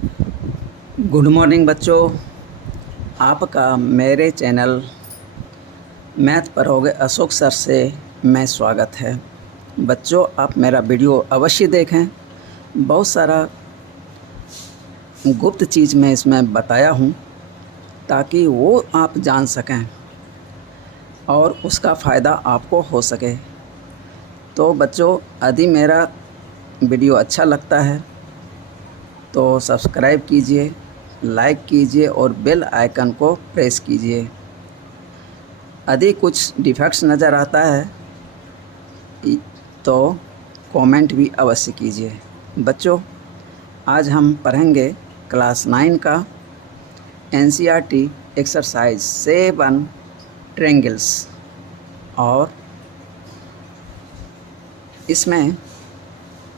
Good morning बच्चों। आपका मेरे चैनल मैथ पढ़ोगे अशोक सर से मैं स्वागत है। बच्चों, आप मेरा वीडियो अवश्य देखें। बहुत सारा गुप्त चीज़ मैं इसमें बताया हूँ ताकि वो आप जान सकें और उसका फ़ायदा आपको हो सके। तो बच्चों, यदि मेरा वीडियो अच्छा लगता है तो सब्सक्राइब कीजिए, लाइक कीजिए और बेल आइकन को प्रेस कीजिए। यदि कुछ डिफेक्ट्स नज़र आता है तो कमेंट भी अवश्य कीजिए। बच्चों, आज हम पढ़ेंगे क्लास 9 का एनसीईआरटी एक्सरसाइज 7 ट्रायंगल्स। और इसमें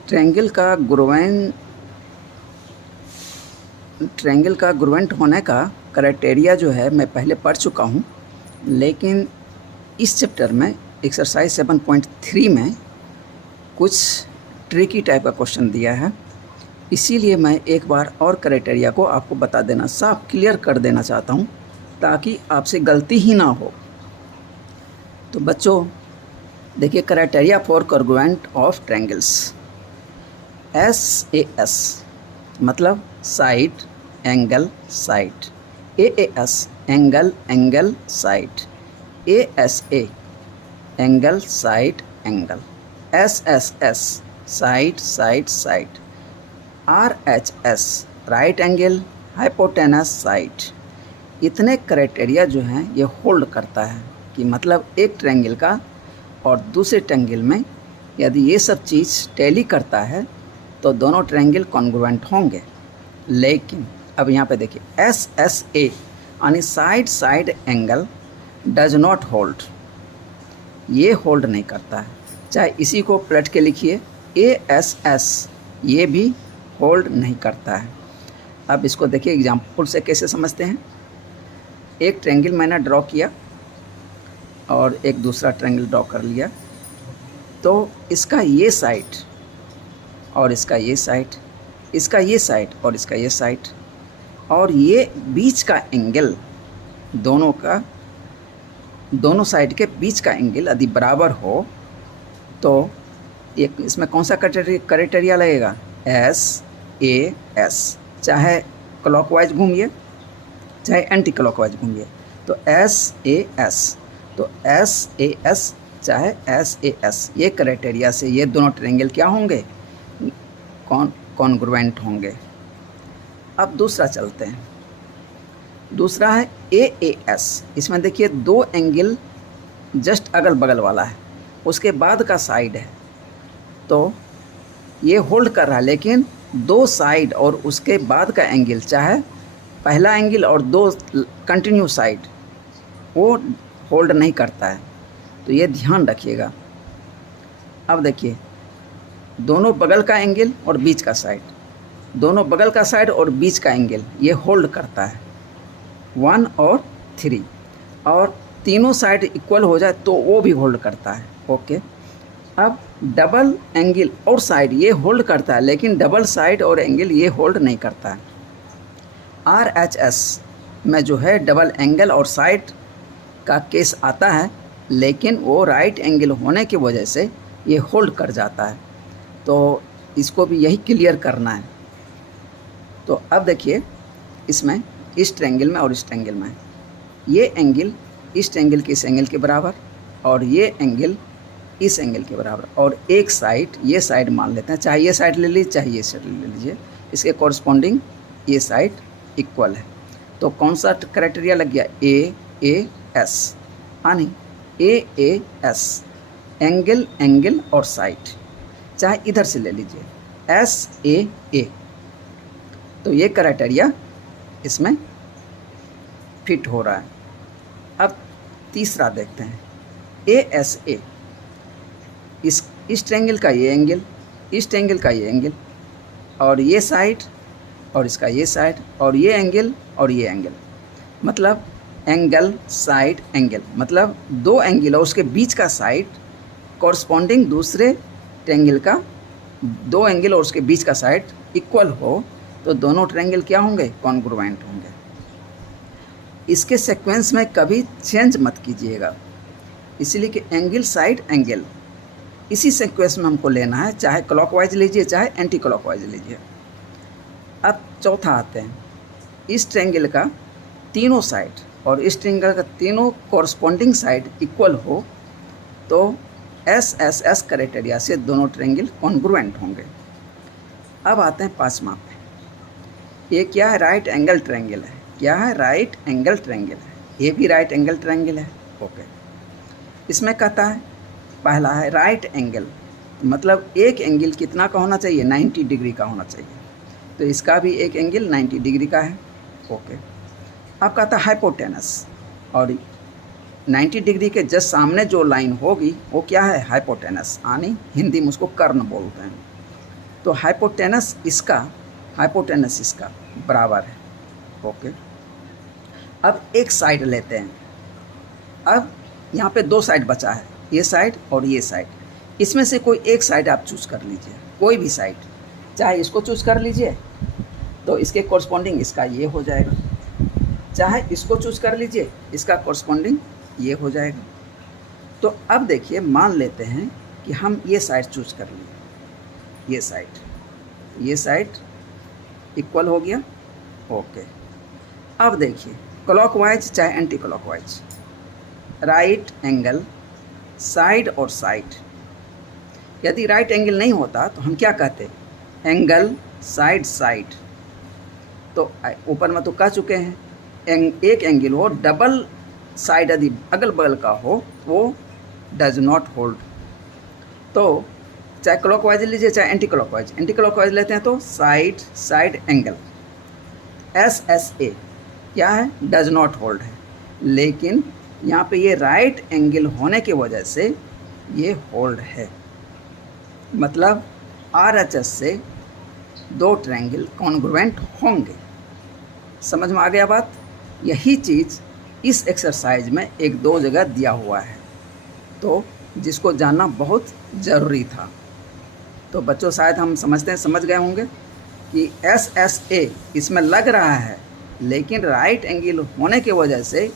ट्रायंगल का ग्रुवेंट होने का क्राइटेरिया जो है मैं पहले पढ़ चुका हूँ, लेकिन इस चैप्टर में एक्सरसाइज 7.3 में कुछ ट्रिकी टाइप का क्वेश्चन दिया है। इसीलिए मैं एक बार और क्राइटेरिया को आपको बता देना, साफ क्लियर कर देना चाहता हूँ ताकि आपसे गलती ही ना हो। तो बच्चों देखिए, criteria for congruent of triangles. SAS मतलब side, angle, side. AAS angle, angle, side. ASA angle, side, angle. SSS side, side, side. RHS right angle, hypotenuse, side. इतने क्राइटेरिया जो हैं ये होल्ड करता है कि मतलब एक ट्रायंगल का और दूसरे ट्रायंगल में यदि ये सब चीज़ टैली करता है तो दोनों ट्रायंगल कॉन्ग्रुएंट होंगे। लेकिन अब यहाँ पे देखिए, SSA यानी side side angle does not hold, ये होल्ड नहीं करता है। चाहे इसी को पलट के लिखिए, ASS ये भी होल्ड नहीं करता है। अब इसको देखिए एग्जाम्पल से कैसे समझते हैं। एक ट्रायंगल मैंने ड्रॉ किया और एक दूसरा ट्रायंगल ड्रॉ कर लिया, तो इसका ये साइड और इसका ये साइड, इसका ये साइड और इसका ये साइड, और ये बीच का एंगल, दोनों साइड के बीच का एंगल यदि बराबर हो तो एक इसमें कौन सा क्राइटेरिया लगेगा, SAS। चाहे क्लॉकवाइज घूमिए चाहे एंटी क्लॉकवाइज घूमिए तो SAS, तो SAS चाहे SAS, ये क्राइटेरिया से ये दोनों ट्रायंगल क्या होंगे, कॉन्ग्रुएंट होंगे। अब दूसरा चलते हैं। दूसरा है AAS। इसमें देखिए दो एंगल जस्ट अगल बगल वाला है, उसके बाद का साइड है, तो ये होल्ड कर रहा है। लेकिन दो साइड और उसके बाद का एंगल, चाहे पहला एंगल और दो कंटिन्यू साइड, वो होल्ड नहीं करता है, तो ये ध्यान रखिएगा। अब देखिए, दोनों बगल का एंगल और बीच का साइड, दोनों बगल का साइड और बीच का एंगल ये होल्ड करता है 1 और 3, और तीनों साइड इक्वल हो जाए तो वो भी होल्ड करता है। ओके, अब डबल एंगल और साइड ये होल्ड करता है, लेकिन डबल साइड और एंगल ये होल्ड नहीं करता है। RHS में जो है डबल एंगल और साइड का केस आता है, लेकिन वो राइट एंगल होने की वजह से ये होल्ड कर जाता है, तो इसको भी यही क्लियर करना है। तो अब देखिए, इसमें इस ट्रायंगल में और इस ट्रायंगल में ये एंगल इस ट्रायंगल के इस एंगल के बराबर और ये एंगल इस एंगल के बराबर, और एक साइड ये साइड मान लेते हैं, चाहे ये साइड ले लीजिए चाहे ये साइड ले लीजिए, इसके कॉरस्पॉन्डिंग ये साइड इक्वल है। तो कौन सा क्राइटेरिया लग गया, AAS, यानी AAS एंगल, एंगल और साइड, चाहे इधर से ले लीजिए SAA, तो ये क्राइटेरिया इसमें फिट हो रहा है। अब तीसरा देखते हैं, ASA। इस ट्रायंगल का ये एंगल, इस ट्रायंगल का ये एंगल, और ये साइड और इसका ये साइड, और ये एंगल और ये एंगल, मतलब एंगल, साइड, एंगल, मतलब दो एंगल और उसके बीच का साइड कॉरस्पॉन्डिंग दूसरे ट्रायंगल का, दो एंगल और उसके बीच का साइड इक्वल हो तो दोनों ट्रायंगल क्या होंगे, कॉन्ग्रुएंट होंगे। इसके सीक्वेंस में कभी चेंज मत कीजिएगा, इसलिए कि एंगल साइड एंगल इसी सीक्वेंस में हमको लेना है, चाहे क्लॉकवाइज लीजिए चाहे एंटी क्लॉकवाइज लीजिए। अब चौथा आते हैं, इस ट्रायंगल का तीनों साइड और इस ट्रायंगल का तीनों कॉरस्पॉन्डिंग साइड इक्वल हो तो एस क्राइटेरिया से दोनों ट्रायंगल कॉन्ग्रुएंट होंगे। अब आते हैं पाँचवा पे, ये क्या है, राइट एंगल ट्रायंगल है। क्या है, राइट एंगल ट्रायंगल है। ये भी राइट एंगल ट्रायंगल है। ओके, इसमें कहता है पहला है राइट एंगल, मतलब एक एंगल कितना का होना चाहिए, 90 डिग्री का होना चाहिए। तो इसका भी एक एंगल 90 डिग्री का है। ओके, अब कहता है हाइपोटेनस, और 90 डिग्री के जस्ट सामने जो लाइन होगी वो क्या है, हाइपोटेनस, यानी हिंदी में उसको कर्ण बोलते हैं। तो हाइपोटेनस इसका बराबर है। ओके, अब एक साइड लेते हैं। अब यहाँ पे दो साइड बचा है, ये साइड और ये साइड। इसमें से कोई एक साइड आप चूज़ कर लीजिए, कोई भी साइड, चाहे इसको चूज़ कर लीजिए तो इसके कॉरस्पॉन्डिंग इसका ये हो जाएगा, चाहे इसको चूज़ कर लीजिए इसका कॉरस्पॉन्डिंग ये हो जाएगा। तो अब देखिए, मान लेते हैं कि हम ये साइड चूज़ कर लिए, ये साइड इक्वल हो गया। ओके, अब देखिए क्लॉकवाइज चाहे anti clockwise, right angle side और साइड। यदि राइट एंगल नहीं होता तो हम क्या कहते, एंगल साइड। तो ऊपर में तो कह चुके हैं, एक एंगल हो डबल साइड यदि अगल बगल का हो वो डज नॉट होल्ड। तो चाहे क्लॉकवाइज लीजिए चाहे एंटी क्लॉकवाइज लेते हैं तो साइड एंगल SSA क्या है, डज नॉट होल्ड है। लेकिन यहाँ पे ये राइट एंगल होने की वजह से ये होल्ड है, मतलब RHS से दो ट्रायंगल कॉन्ग्रुएंट होंगे। समझ में आ गया बात। यही चीज़ इस एक्सरसाइज में एक दो जगह दिया हुआ है, तो जिसको जानना बहुत ज़रूरी था। तो बच्चों शायद हम समझ गए होंगे कि SSA इसमें लग रहा है, लेकिन राइट एंगल होने की वजह से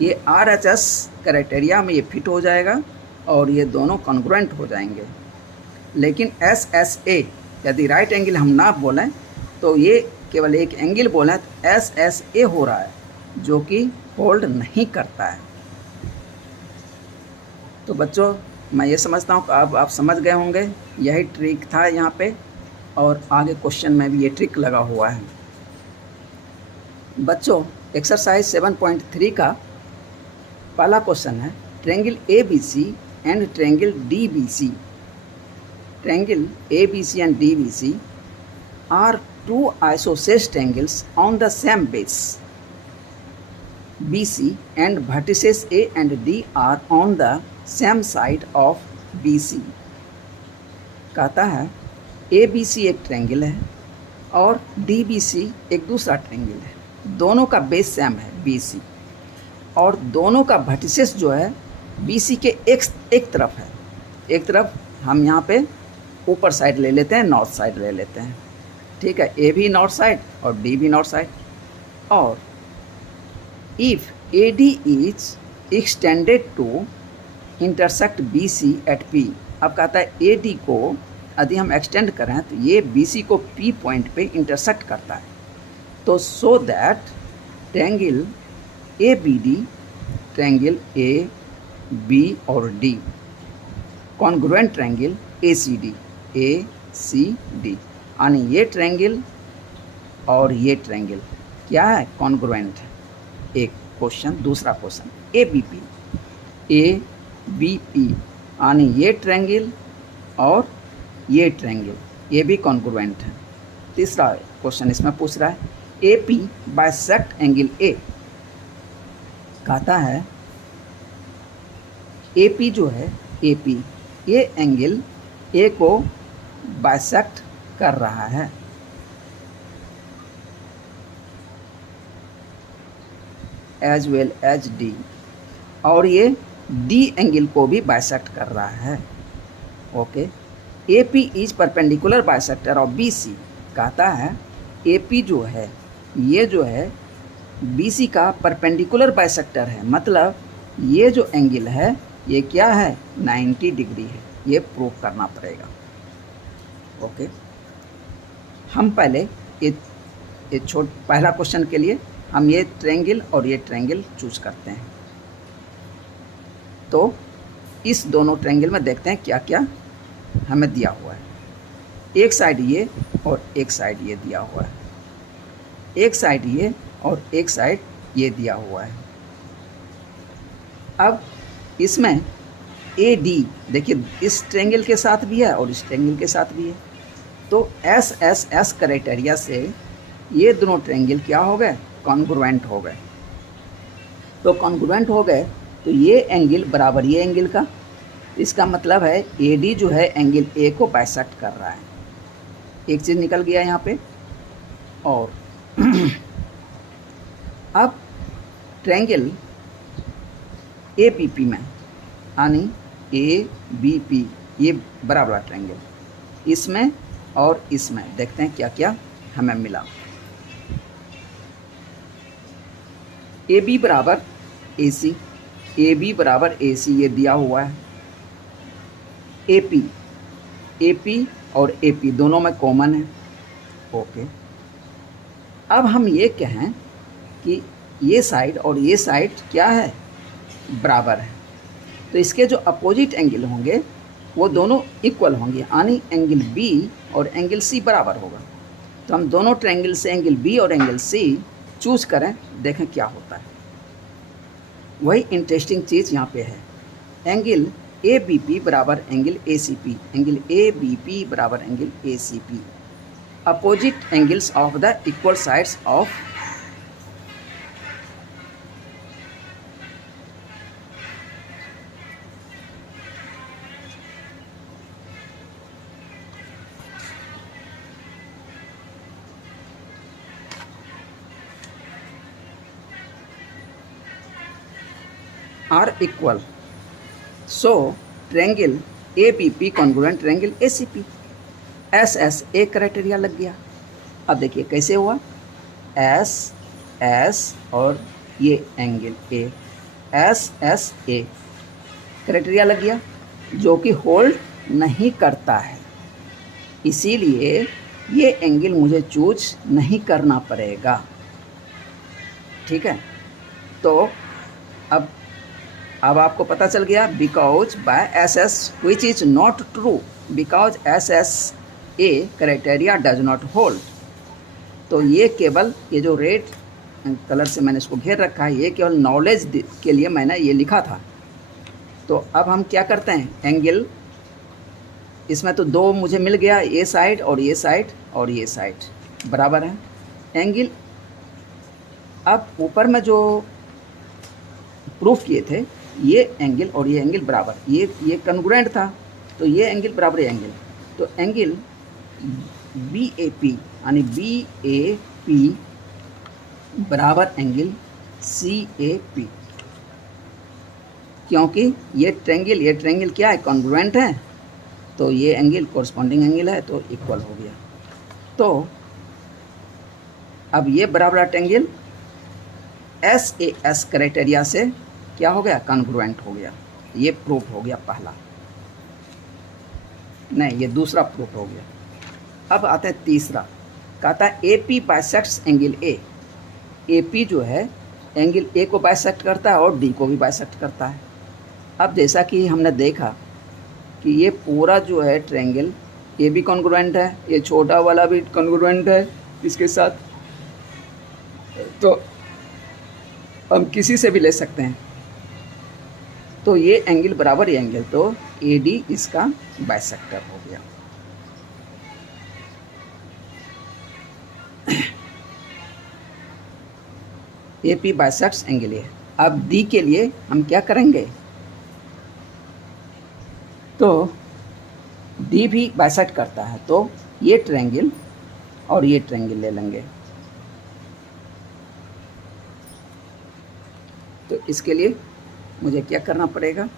ये RHS क्राइटेरिया में ये फिट हो जाएगा और ये दोनों कॉन्ग्रुएंट हो जाएंगे। लेकिन SSA यदि राइट एंगल हम ना बोलें तो ये केवल एक एंगल बोलें तो SSA हो रहा है, जो कि होल्ड नहीं करता है। तो बच्चों मैं ये समझता हूँ कि अब आप समझ गए होंगे, यही ट्रिक था यहाँ पे, और आगे क्वेश्चन में भी ये ट्रिक लगा हुआ है। बच्चों एक्सरसाइज 7.3 का पहला क्वेश्चन है, triangle ABC and triangle DBC। Triangle ABC and DBC are two isosceles triangles on the same base BC and vertices A and D are on the same side of BC। कहता है ABC एक triangle है और DBC एक दूसरा triangle है, दोनों का बेस सेम है BC, और दोनों का वर्टिसेस जो है BC के एक तरफ है। एक तरफ हम यहाँ पे ऊपर साइड ले लेते हैं, नॉर्थ साइड ले लेते हैं, ठीक है, A भी नॉर्थ साइड और D भी नॉर्थ साइड। और if AD is extended to intersect BC at P, अब कहता है AD को यदि हम एक्सटेंड करें तो ये BC को P पॉइंट पे इंटरसेक्ट करता है। तो so that triangle ABD, triangle AB और D, कॉन्ग्रुएंट ट्रायंगल ACD, यानी ये ट्रायंगल और ये ट्रायंगल क्या है, कॉन्ग्रुएंट है। एक क्वेश्चन। दूसरा क्वेश्चन ABP यानी ये ट्रायंगल और ये ट्रायंगल ये भी कॉन्ग्रुएंट है। तीसरा क्वेश्चन इसमें पूछ रहा है AP बाइसेक्ट एंगल A। कहता है AP जो है AP ये एंगल A को बाइसेक्ट कर रहा है। एज वेल एज D, और ये D एंगल को भी बाइसेक्ट कर रहा है। Okay, AP is perpendicular bisector of BC। कहता है AP जो है ये जो है BC का परपेंडिकुलर बाइसेक्टर है, मतलब ये जो एंगल है ये क्या है 90 डिग्री है, ये प्रूव करना पड़ेगा। ओके, हम पहले पहला क्वेश्चन के लिए हम ये ट्रायंगल और ये ट्रायंगल चूज करते हैं। तो इस दोनों ट्रायंगल में देखते हैं क्या क्या हमें दिया हुआ है। एक साइड ये और एक साइड ये दिया हुआ है, एक साइड ये और एक साइड ये दिया हुआ है। अब इसमें AD देखिए इस ट्रायंगल के साथ भी है और इस ट्रायंगल के साथ भी है, तो SSS क्राइटेरिया से ये दोनों ट्रायंगल क्या हो गए, कॉन्ग्रुएंट हो गए। तो कॉन्ग्रुएंट हो गए तो ये एंगल बराबर ये एंगल का, इसका मतलब है AD जो है एंगल A को बाइसेक्ट कर रहा है। एक चीज़ निकल गया यहाँ पे। और अब ट्रायंगल APP में यानी ABP ये बराबर ट्रायंगल, इसमें और इसमें देखते हैं क्या क्या हमें मिला। AB बराबर AC, AB बराबर AC ये दिया हुआ है। AP और AP दोनों में कॉमन है। ओके, अब हम ये कहें कि ये साइड और ये साइड क्या है, बराबर है, तो इसके जो अपोजिट एंगल होंगे वो दोनों इक्वल होंगे, यानी एंगल B और एंगल C बराबर होगा। तो हम दोनों ट्रायंगल से एंगल B और एंगल C चूज करें, देखें क्या होता है। वही इंटरेस्टिंग चीज़ यहाँ पे है, एंगल ABP बराबर एंगल ACP, एंगल ABP बराबर angle ACP, opposite angles of the equal sides of are equal, so triangle ABP congruent triangle ACP, SSA criteria लग गया। अब देखिए कैसे हुआ, S और ये एंगल A, SSA क्राइटेरिया लग गया, जो कि होल्ड नहीं करता है, इसीलिए ये एंगल मुझे चूज नहीं करना पड़ेगा। ठीक है, तो अब आपको पता चल गया, because by SS which is not true, because SSA criteria does not hold. तो ये केवल ये जो रेड कलर से मैंने इसको घेर रखा है, ये केवल नॉलेज के लिए मैंने ये लिखा था। तो अब हम क्या करते हैं, एंगल इसमें तो दो मुझे मिल गया, ये साइड और ये साइड और ये साइड बराबर है एंगल। अब ऊपर में जो प्रूफ किए थे ये एंगल और ये एंगल बराबर, ये कॉन्ग्रुएंट था, तो ये एंगल बराबर ये एंगल, तो एंगल BAP यानी BAP बराबर एंगल CAP, क्योंकि ये ट्रायंगल क्या है, कॉन्ग्रुएंट है, तो ये एंगल कोरस्पॉन्डिंग एंगल है, तो इक्वल हो गया। तो अब ये बराबर ट्रायंगल SAS क्राइटेरिया से क्या हो गया, कॉन्ग्रुएंट हो गया। ये प्रूफ हो गया पहला, नहीं ये दूसरा प्रूफ हो गया। अब आता है तीसरा, कहता है AP bisects angle A। AP जो है एंगल A को बाइसेक्ट करता है और D को भी बाइसेक्ट करता है। अब जैसा कि हमने देखा कि ये पूरा जो है ट्रायंगल ये भी कॉन्ग्रुएंट है, ये छोटा वाला भी कॉन्ग्रुएंट है इसके साथ, तो हम किसी से भी ले सकते हैं। तो ये एंगल बराबर ये एंगल, तो AD इसका बाइसेक्टर हो गया। AP bisects angle A। अब D के लिए हम क्या करेंगे, तो D भी बाइसेक्ट करता है, तो ये ट्रायंगल और ये ट्रायंगल ले लेंगे। तो इसके लिए मुझे क्या करना पड़ेगा,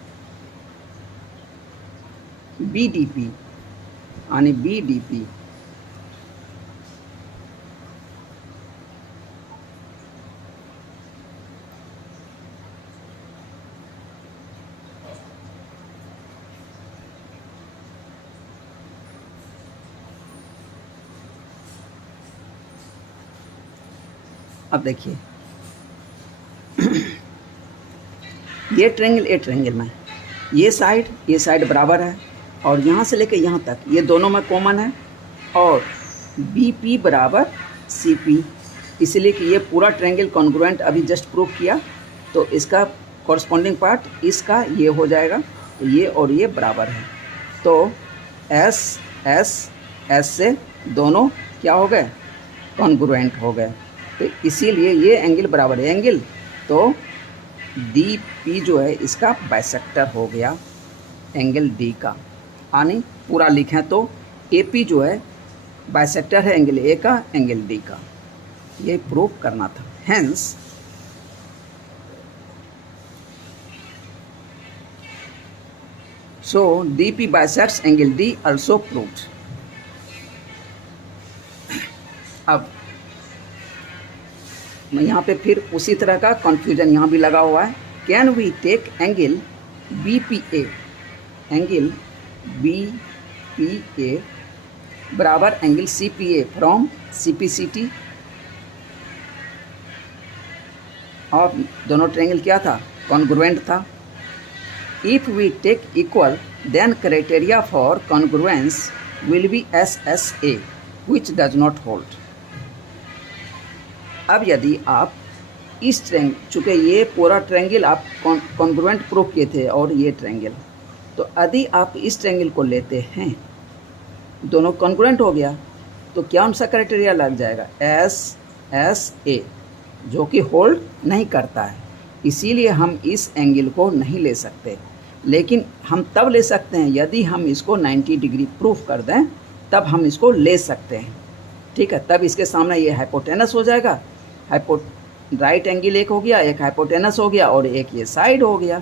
BDP यानी BDP अब देखिए ये ट्रायंगल में ये साइड बराबर है और यहाँ से लेकर यहाँ तक ये दोनों में कॉमन है और बी पी बराबर सी पी, इसलिए कि ये पूरा ट्रायंगल कॉन्ग्रुएंट अभी जस्ट प्रूव किया, तो इसका कॉरस्पॉन्डिंग पार्ट इसका ये हो जाएगा, तो ये और ये बराबर है, तो एस एस एस से दोनों क्या हो गए, कॉन्ग्रुएंट हो गए, तो इसीलिए ये एंगल बराबर है एंगल, तो डी पी जो है इसका बाइसेक्टर हो गया एंगल डी का। यानी पूरा लिखें तो ए पी जो है बाइसेक्टर है एंगल ए का एंगल डी का, ये प्रूव करना था। Hence so D P bisects angle D also proved. अब यहाँ पे फिर उसी तरह का कन्फ्यूजन यहाँ भी लगा हुआ है। Can we take angle B P A, angle B P A बराबर angle C P A from C P C T, और दोनों ट्रायंगल क्या था, कॉन्ग्रुएंट था। If we take equal then criteria for congruence will be S S A which does not hold. अब यदि आप इस ट्रायंगल, चूँकि ये पूरा ट्रायंगल आप कॉन्ग्रुएंट प्रूव किए थे और ये ट्रायंगल, तो यदि आप इस ट्रायंगल को लेते हैं, दोनों कॉन्ग्रुएंट हो गया, तो क्या उनका क्राइटेरिया लग जाएगा एस एस ए, जो कि होल्ड नहीं करता है, इसीलिए हम इस एंगल को नहीं ले सकते। लेकिन हम तब ले सकते हैं यदि हम इसको 90 डिग्री प्रूफ कर दें, तब हम इसको ले सकते हैं, ठीक है। तब इसके सामने ये हाइपोटेनस हो जाएगा, राइट एंगल एक हो गया, एक हाइपोटेनस हो गया और एक ये साइड हो गया,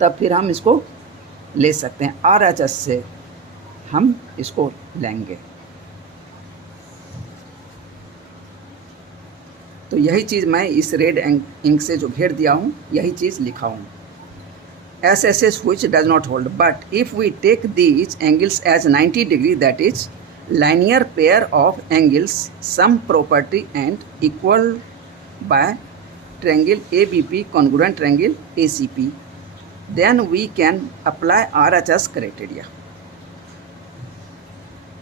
तब फिर हम इसको ले सकते हैं। RHS से हम इसको लेंगे। तो यही चीज़ मैं इस रेड इंक से जो घेर दिया हूँ, यही चीज़ लिखा हूँ। S S S which does not hold, but if we take these angles as 90 degree, that is linear pair of angles some property and equal by triangle ABP congruent triangle ACP, then we can apply RHS criteria।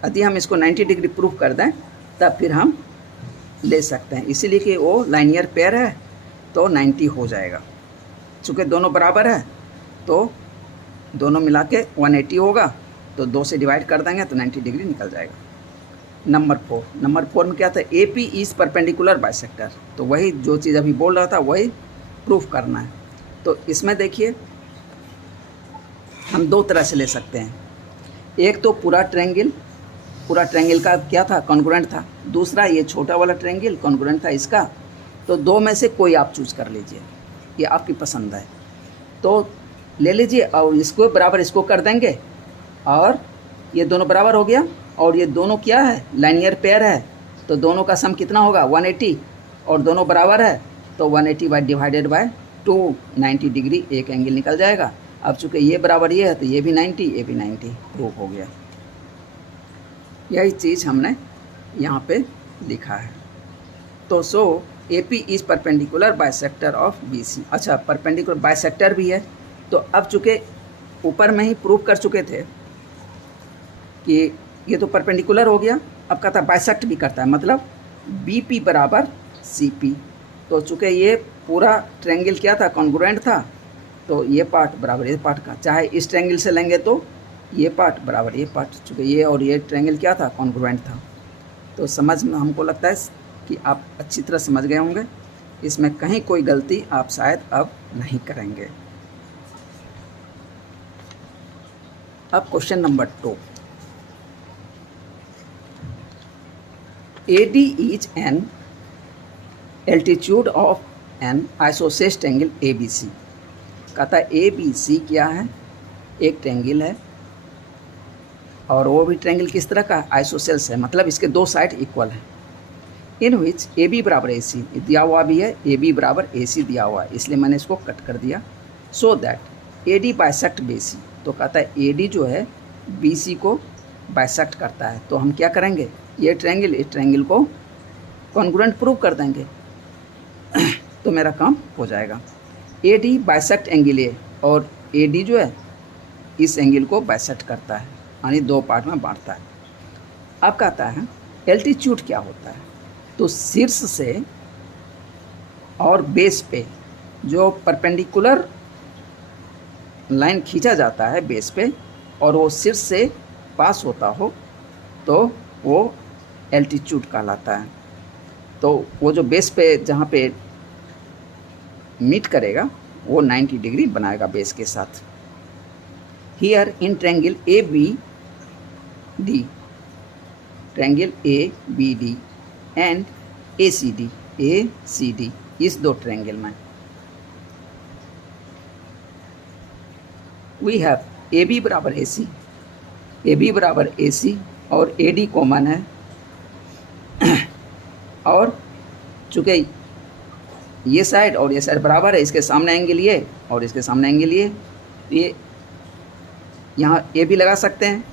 यदि हम इसको 90 degree proof कर दें तब फिर हम ले सकते हैं, इसीलिए कि वो लाइनियर पेयर है तो 90 हो जाएगा। चूँकि दोनों बराबर है तो दोनों मिला के 180 होगा, तो 2 से डिवाइड कर देंगे तो 90 डिग्री निकल जाएगा। नंबर 4 में क्या था, ए पी इज़ परपेंडिकुलर बाइसेक्टर, तो वही जो चीज़ अभी बोल रहा था वही प्रूफ करना है। तो इसमें देखिए हम 2 तरह से ले सकते हैं, एक तो पूरा ट्रायंगल का क्या था, कॉन्ग्रुएंट था, दूसरा ये छोटा वाला ट्रायंगल कॉन्ग्रुएंट था इसका, तो 2 में से कोई आप चूज़ कर लीजिए, ये आपकी पसंद है, तो ले लीजिए और इसको बराबर इसको कर देंगे और ये दोनों बराबर हो गया, और ये दोनों क्या है, लाइनियर पेयर है, तो दोनों का सम कितना होगा 180, और दोनों बराबर है तो 180 डिवाइडेड बाय 2 90 डिग्री एक एंगल निकल जाएगा। अब चूँकि ये बराबर ये है तो ये भी 90, ये भी 90 प्रूफ हो गया। यही चीज़ हमने यहाँ पे लिखा है। तो so A P is perpendicular bisector of B C. अच्छा, परपेंडिकुलर बाइसेक्टर भी है, तो अब चूँकि ऊपर में ही प्रूफ कर चुके थे कि ये तो परपेंडिकुलर हो गया, अब कहता है बाइसेक्ट भी करता है, मतलब बी पी बराबर सी पी। तो चूँकि ये पूरा ट्रायंगल क्या था, कॉन्ग्रुएंट था, तो ये पार्ट बराबर ये पार्ट का, चाहे इस ट्रायंगल से लेंगे तो ये पार्ट बराबर ये पार्ट, चूँकि ये और ये ट्रायंगल क्या था, कॉन्ग्रुएंट था। तो समझ में हमको लगता है कि आप अच्छी तरह समझ गए होंगे, इसमें कहीं कोई गलती आप शायद अब नहीं करेंगे। अब question number 2, AD is an altitude of an isosceles triangle ABC। कहता है ABC क्या है, एक ट्रायंगल है और वो भी ट्रायंगल किस तरह का, आइसोसेल्स है, मतलब इसके 2 साइड इक्वल है। इन विच AB बराबर AC दिया हुआ भी है, AB बराबर AC दिया हुआ है, इसलिए मैंने इसको कट कर दिया। So that AD bisect BC, तो कहता है AD जो है BC को बाइसेक्ट करता है, तो हम क्या करेंगे, ये ट्रायंगल इस ट्रायंगल को कॉन्ग्रुएंट प्रूव कर देंगे। मेरा काम हो जाएगा। A D bisect angle A, और ए डी जो है इस एंगल को बाइसेक्ट करता है, यानी दो पार्ट में बांटता है। अब कहता है एल्टीट्यूड क्या होता है। तो शीर्ष से और बेस पे जो परपेंडिकुलर लाइन खींचा जाता है बेस पे, और वो शीर्ष से पास होता हो, तो वो एल्टीट्यूड कहलाता है। तो वो जो बेस पे जहाँ पे मीट करेगा वो 90 डिग्री बनाएगा बेस के साथ। Here in triangle A B D, triangle A B D and A C D, इस दो ट्रायंगल में वी हैव ए बी बराबर ए सी और ए डी कॉमन है। और चूँकि ये साइड और ये साइड बराबर है, इसके सामने एंगल ये और इसके सामने एंगल ये यहाँ ए भी लगा सकते हैं।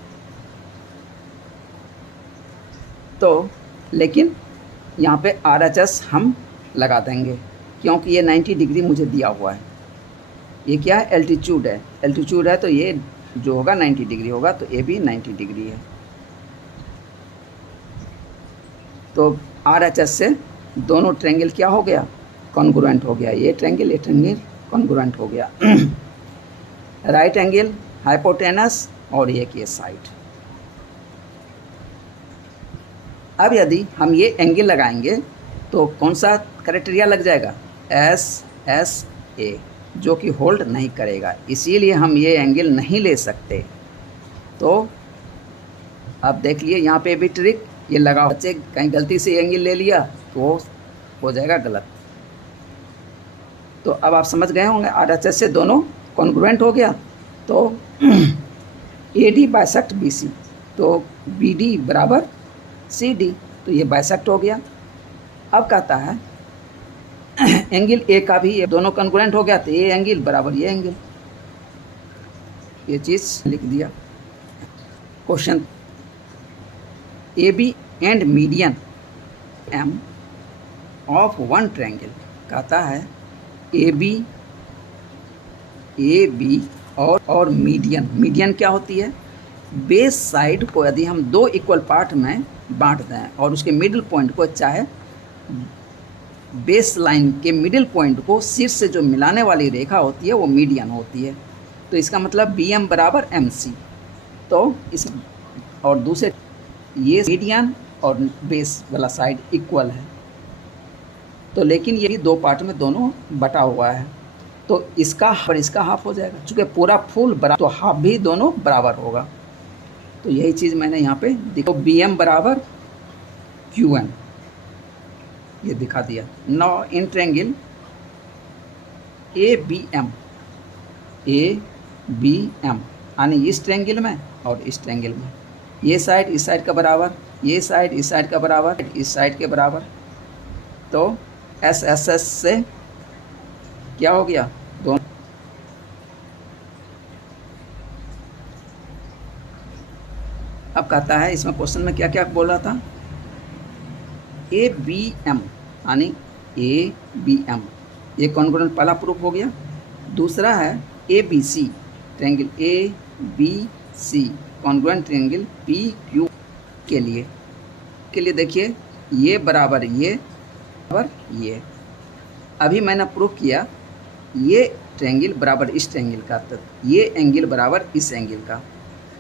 तो लेकिन यहाँ पे RHS हम लगा देंगे, क्योंकि ये 90 डिग्री मुझे दिया हुआ है। ये क्या है, एल्टीट्यूड है, तो ये जो होगा 90 डिग्री होगा, तो ये भी 90 डिग्री है। तो RHS से दोनों ट्रायंगल क्या हो गया, कॉन्ग्रुएंट हो गया। ये ट्रायंगल कॉन्ग्रुएंट हो गया। राइट एंगल हाइपोटेनस और एक ये साइड। अब यदि हम ये एंगल लगाएंगे तो कौन सा क्राइटेरिया लग जाएगा, SSA, जो कि होल्ड नहीं करेगा, इसीलिए हम ये एंगल नहीं ले सकते। तो अब देख लिए यहाँ पे भी ट्रिक ये लगा, बच्चे कहीं गलती से एंगल ले लिया तो हो जाएगा गलत। तो अब आप समझ गए होंगे, RHS से दोनों कॉन्ग्रुएंट हो गया। तो AD बाइसेक्ट BC, तो BD बराबर CD, तो ये बाइसेक्ट हो गया। अब कहता है एंगल A का भी, ये दोनों कॉन्ग्रुएंट हो गया, तो ये एंगल बराबर ये एंगल, ये चीज़ लिख दिया। Question AB and median M of one triangle, कहता है AB और मीडियन क्या होती है, बेस साइड को यदि हम दो इक्वल पार्ट में बांट दें और उसके मिडिल पॉइंट को, चाहे बेस लाइन के मिडिल पॉइंट को शीर्ष से जो मिलाने वाली रेखा होती है वो मीडियन होती है। तो इसका मतलब BM बराबर MC। तो इस और दूसरे ये मीडियन और बेस वाला साइड इक्वल है, तो लेकिन ये भी दो पार्ट में दोनों बटा हुआ है, तो इसका और इसका हाफ हो जाएगा। चूँकि पूरा फुल बराबर, तो हाफ भी दोनों बराबर होगा। तो यही चीज़ मैंने यहाँ पे देखो, BM बराबर QM ये दिखा दिया। नाउ इन ट्रायंगल ABM यानी इस ट्रायंगल में और इस ट्रायंगल में, ये साइड इस साइड का बराबर, ये साइड इस साइड का बराबर, इस साइड के बराबर। तो SSS से क्या हो गया, दोनों। अब कहता है इसमें क्वेश्चन में क्या क्या बोल रहा था, ABM यानी ABM, ये कॉन्ग्रुएंट पहला प्रूफ हो गया। दूसरा है ABC, triangle ABC congruent triangle PQ के लिए देखिए, ये बराबर ये बराबर ये। अभी मैंने प्रूफ किया ये ट्रायंगल बराबर इस ट्रायंगल का, तो ये एंगल बराबर इस एंगल का,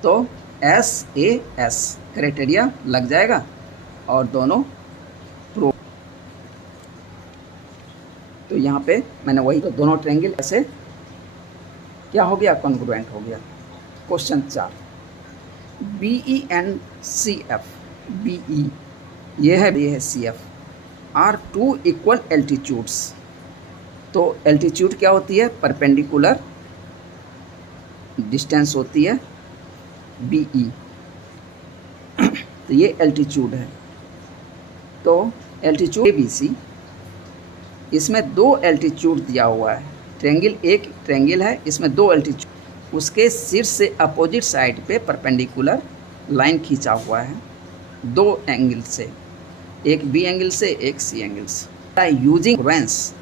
तो SAS क्राइटेरिया लग जाएगा और दोनों प्रूफ। तो यहाँ पे मैंने वही, तो दोनों ट्रायंगल ऐसे क्या हो गया, कॉन्ग्रुएंट हो गया। Question 4, BE and CF, BE ये है CF are two equal altitudes. तो एल्टीट्यूड क्या होती है, परपेंडिकुलर डिस्टेंस होती है BE, तो ये एल्टीट्यूड है। तो एल्टीट्यूड ABC, इसमें दो एल्टीट्यूड दिया हुआ है। ट्रायंगल एक ट्रायंगल है, इसमें दो एल्टीट्यूड, उसके शीर्ष से अपोजिट साइड पे परपेंडिकुलर लाइन खींचा हुआ है दो एंगल से, एक B एंगल से एक C एंगल से। यूजिंग कॉन्ग्रुएंस,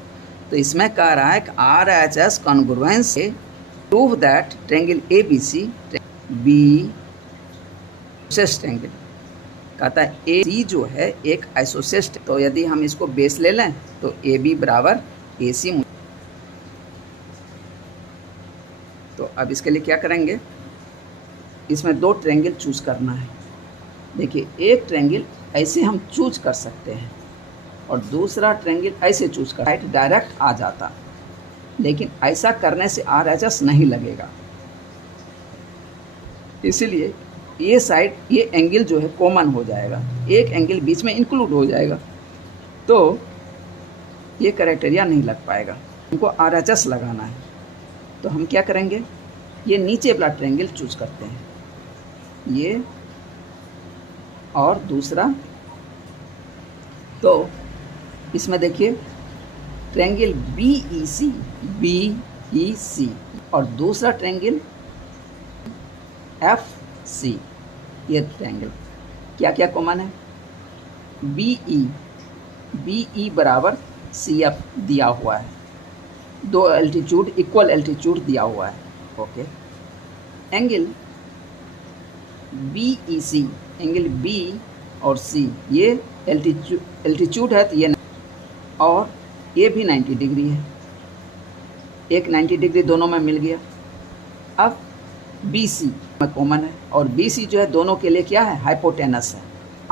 तो इसमें कह रहा है कि RHS कॉन्ग्रुएंस से prove that triangle ABC be triangle, कहता है AC जो है एक आइसोसेलेस। तो यदि हम इसको बेस ले लें तो AB बराबर AC। तो अब इसके लिए क्या करेंगे, इसमें दो ट्रायंगल चूज करना है। देखिए एक ट्रायंगल ऐसे हम चूज कर सकते हैं और दूसरा ट्रायंगल ऐसे चूज कर, राइट डायरेक्ट आ जाता, लेकिन ऐसा करने से RHS नहीं लगेगा। इसलिए ये साइड, ये एंगल जो है कॉमन हो जाएगा, एक एंगल बीच में इंक्लूड हो जाएगा, तो ये क्राइटेरिया नहीं लग पाएगा। हमको RHS लगाना है, तो हम क्या करेंगे, ये नीचे वाला ट्रायंगल चूज करते हैं, ये और दूसरा। तो इसमें देखिए ट्रायंगल BEC और दूसरा ट्रायंगल FC। ये ट्रायंगल क्या क्या कॉमन है, BE बराबर CF दिया हुआ है, दो एल्टीट्यूड इक्वल एल्टीट्यूड दिया हुआ है। Okay, angle BEC, angle B और C ये एल्टीट्यूड है, तो ये और ये भी 90 डिग्री है, एक 90 डिग्री दोनों में मिल गया। अब BC में कॉमन है और BC जो है दोनों के लिए क्या है, हाइपोटेनस है।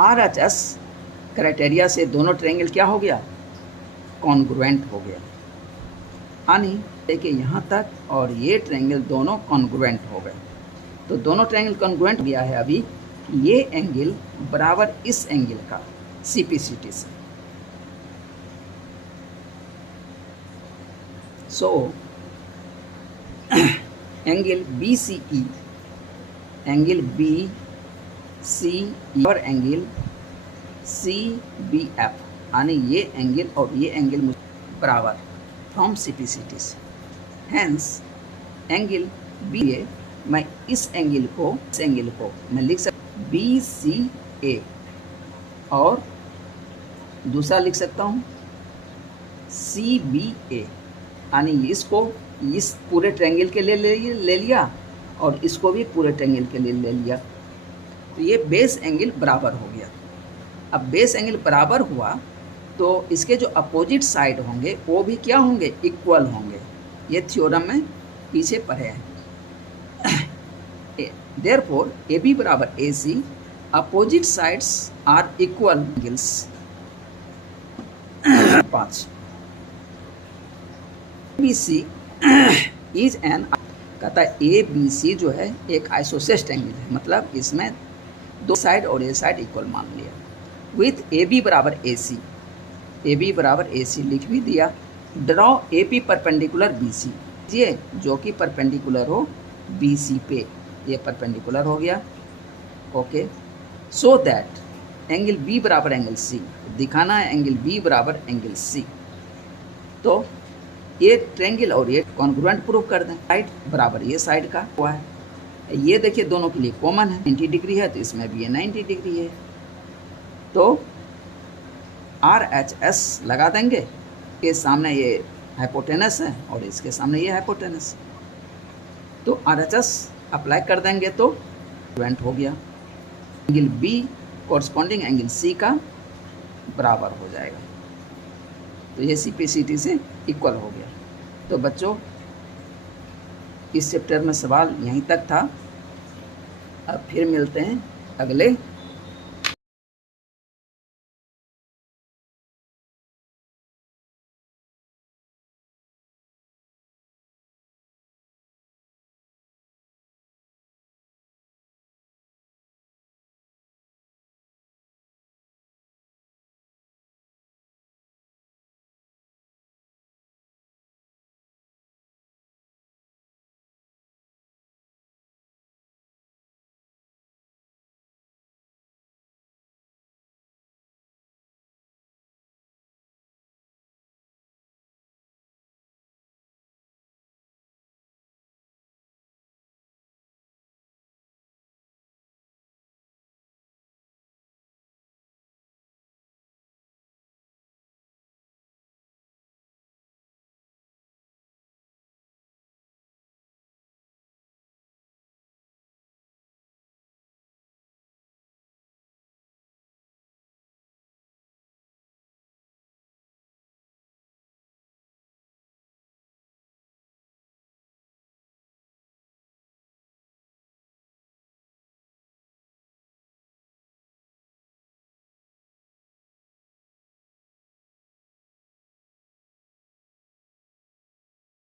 RHS क्राइटेरिया से दोनों ट्रायंगल क्या हो गया, कॉन्ग्रुएंट हो गया। यानी देखिए यहाँ तक और ये ट्रायंगल दोनों कॉन्ग्रुएंट हो गए। तो दोनों ट्रायंगल कॉन्ग्रुएंट गया है अभी, ये एंगल बराबर इस एंगल का CPCT से। So angle BCE, angle BCE और एंगल CBF, यानी ये एंगल और ये एंगल बराबर फ्रॉम CPCT से। हैंस एंगल BA, मैं इस एंगल को मैं लिख सकता BCA और दूसरा लिख सकता हूँ CBA, यानी इसको इस पूरे ट्रायंगल के लिए ले लिया और इसको भी पूरे ट्रायंगल के लिए ले लिया, तो ये बेस एंगल बराबर हो गया। अब बेस एंगल बराबर हुआ तो इसके जो अपोजिट साइड होंगे वो भी क्या होंगे, इक्वल होंगे। ये थ्योरम में पीछे पढ़े हैं। देयरफॉर AB बराबर AC, opposite sides are equal angles. 5 ABC is an, कहता है ABC जो है एक आइसोसेलेस एंगल है, मतलब इसमें दो साइड और ये साइड इक्वल मान लिया। विथ AB बराबर AC, AB बराबर AC लिख भी दिया। ड्रॉ AP परपेंडिकुलर BC, ये जो कि परपेंडिकुलर हो BC पे, ये परपेंडिकुलर हो गया। Okay, so that angle B बराबर एंगल C, दिखाना है एंगल B बराबर एंगल C। तो ये ट्रायंगल और ये कॉन्ग्रुएंट प्रूव कर दें, साइड बराबर ये साइड का हुआ है। ये देखिए दोनों के लिए कॉमन है, 90 डिग्री है तो इसमें भी ये 90 डिग्री है। तो RHS लगा देंगे, के सामने ये हाइपोटेनस है और इसके सामने ये हाइपोटेनस, तो RHS अप्लाई कर देंगे तो कॉन्ग्रुएंट हो गया। Angle B corresponding angle C का बराबर हो जाएगा, तो ये CPCT से इक्वल हो गया। तो बच्चों इस चैप्टर में सवाल यहीं तक था। अब फिर मिलते हैं अगले